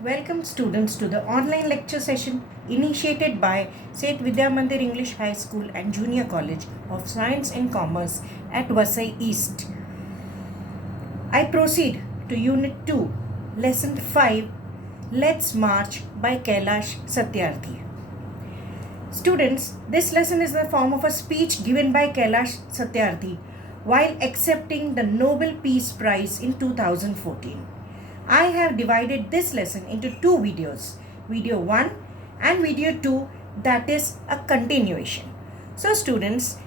Welcome students to the online lecture session initiated by St. Vidya Mandir English High School and Junior College of Science and Commerce at Vasai East. I proceed to Unit 2, Lesson 5, Let's March by Kailash Satyarthi. Students, this lesson is the form of a speech given by Kailash Satyarthi while accepting the Nobel Peace Prize in 2014. I have divided this lesson into two videos, video 1 and video 2, that is a continuation. So students,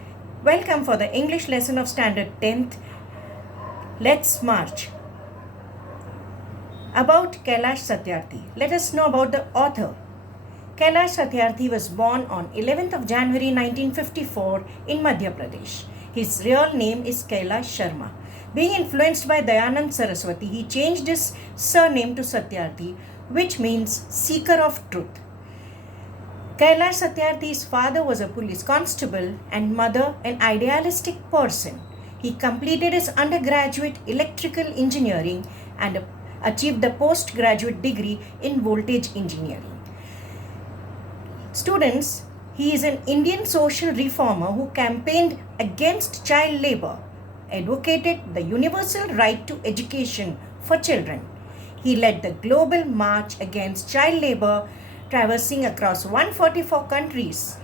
welcome for the English lesson of Standard 10th. Let's march. About Kailash Satyarthi, let us know about the author. Kailash Satyarthi was born on 11th of January 1954 in Madhya Pradesh. His real name is Kailash Sharma. Being influenced by Dayanand Saraswati, he changed his surname to Satyarthi, which means seeker of truth. Kailash Satyarthi's father was a police constable and mother an idealistic person. He completed his undergraduate electrical engineering and achieved the postgraduate degree in voltage engineering. Students, he is an Indian social reformer who campaigned against child labor, advocated the universal right to education for children. He led the global march against child labor, traversing across 144 countries,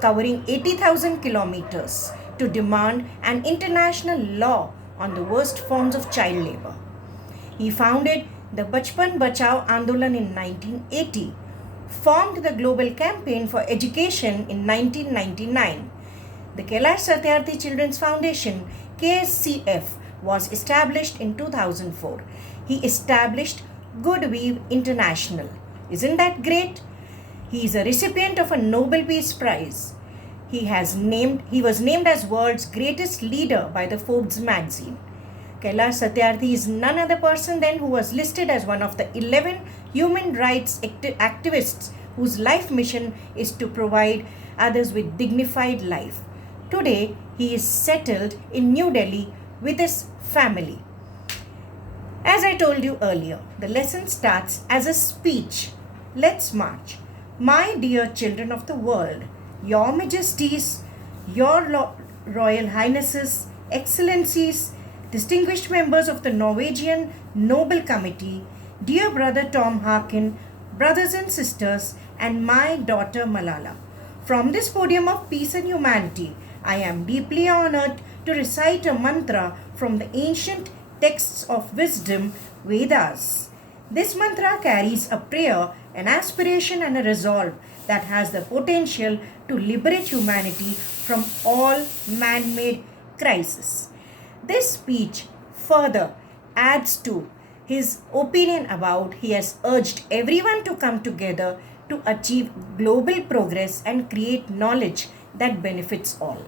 covering 80,000 kilometers, to demand an international law on the worst forms of child labor. He founded the Bachpan Bachao Andolan in 1980, formed the Global Campaign for Education in 1999. The Kailash Satyarthi Children's Foundation, KSCF, was established in 2004. He established Goodweave International. Isn't that great? He is a recipient of a Nobel Peace Prize. He was named as world's greatest leader by the Forbes magazine. Kailash Satyarthi is none other person than who was listed as one of the 11 human rights activists whose life mission is to provide others with dignified life. Today, he is settled in New Delhi with his family. As I told you earlier, the lesson starts as a speech. Let's march. My dear children of the world, Your Majesties, Your Royal Highnesses, Excellencies, distinguished members of the Norwegian Nobel Committee, dear brother Tom Harkin, brothers and sisters, and my daughter Malala. From this podium of peace and humanity, I am deeply honored to recite a mantra from the ancient texts of wisdom, Vedas. This mantra carries a prayer, an aspiration, and a resolve that has the potential to liberate humanity from all man-made crises. This speech further adds to his opinion about he has urged everyone to come together to achieve global progress and create knowledge that benefits all.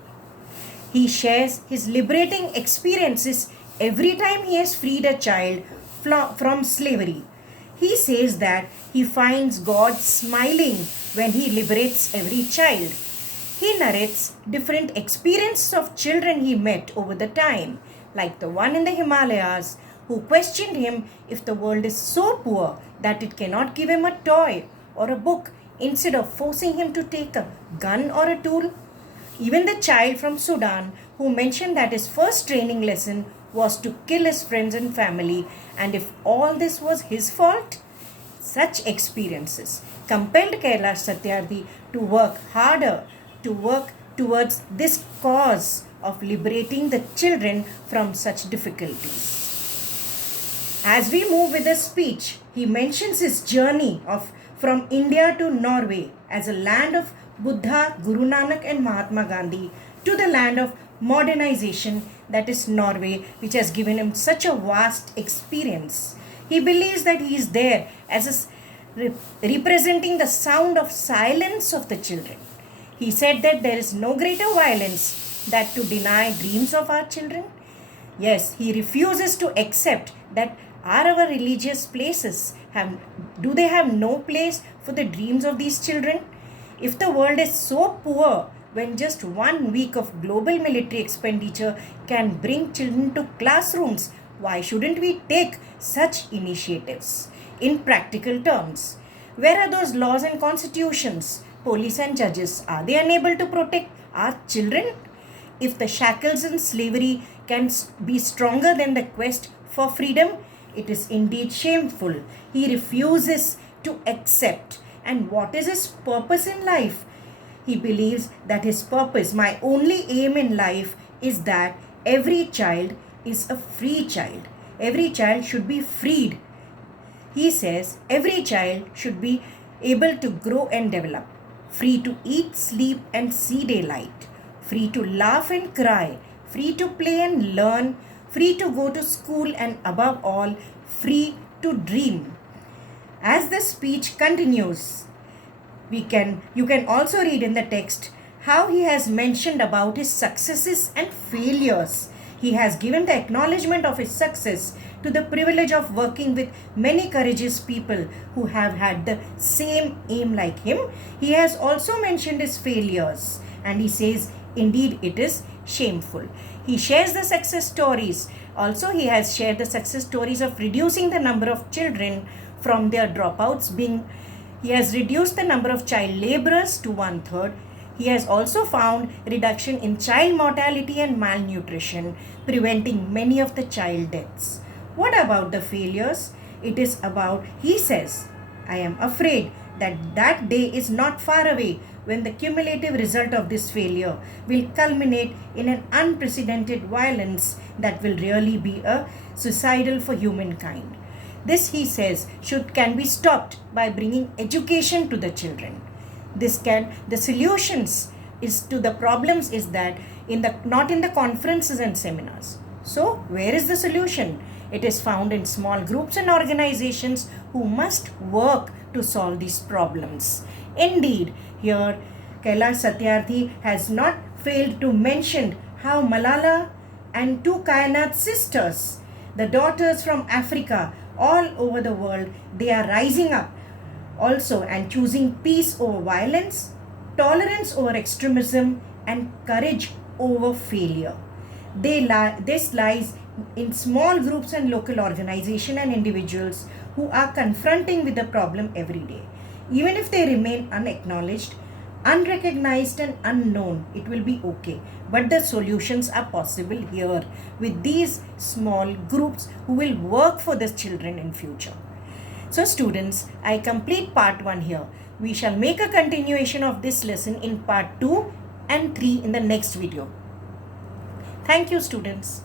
He shares his liberating experiences every time he has freed a child from slavery. He says that he finds God smiling when he liberates every child. He narrates different experiences of children he met over the time, like the one in the Himalayas who questioned him if the world is so poor that it cannot give him a toy or a book instead of forcing him to take a gun or a tool. Even the child from Sudan who mentioned that his first training lesson was to kill his friends and family, and if all this was his fault. Such experiences compelled Kailash Satyarthi to work harder, to work towards this cause of liberating the children from such difficulties. As we move with the speech, he mentions his journey from India to Norway as a land of Buddha, Guru Nanak and Mahatma Gandhi to the land of modernization, that is Norway, which has given him such a vast experience. He believes that he is there as representing the sound of silence of the children. He said that there is no greater violence than to deny dreams of our children. Yes, he refuses to accept that our religious places do they have no place for the dreams of these children? If the world is so poor, when just 1 week of global military expenditure can bring children to classrooms, why shouldn't we take such initiatives? in practical terms. Where are those laws and constitutions? Police and judges, are they unable to protect our children? If the shackles and slavery can be stronger than the quest for freedom, it is indeed shameful. He refuses to accept. And what is his purpose in life? He believes that his purpose, my only aim in life, is that every child is a free child. Every child should be freed. He says every child should be able to grow and develop, free to eat, sleep, and see daylight, free to laugh and cry, free to play and learn, free to go to school, and above all, free to dream. As the speech continues, you can also read in the text how he has mentioned about his successes and failures. He has given the acknowledgement of his success to the privilege of working with many courageous people who have had the same aim like him. He has also mentioned his failures, and he says, indeed, it is shameful. He shares the success stories. Also, he has shared the success stories of reducing the number of children from their dropouts he has reduced the number of child laborers to 1/3. He has also found reduction in child mortality and malnutrition, preventing many of the child deaths. What about the failures? It is about, he says, I am afraid that day is not far away when the cumulative result of this failure will culminate in an unprecedented violence that will really be suicidal for humankind. This, he says, can be stopped by bringing education to the children. The solutions to the problems is that not in the conferences and seminars. So, where is the solution? It is found in small groups and organizations who must work to solve these problems. Indeed, here Kailash Satyarthi has not failed to mention how Malala and two Kainat sisters, the daughters from Africa, all over the world, they are rising up also and choosing peace over violence, tolerance over extremism, and courage over failure. This lies in small groups and local organizations and individuals who are confronting with the problem every day. Even if they remain unacknowledged, unrecognized, and unknown, it will be okay. But the solutions are possible here with these small groups who will work for the children in future. So students, I complete part 1 here. We shall make a continuation of this lesson in part 2 and 3 in the next video. Thank you, students.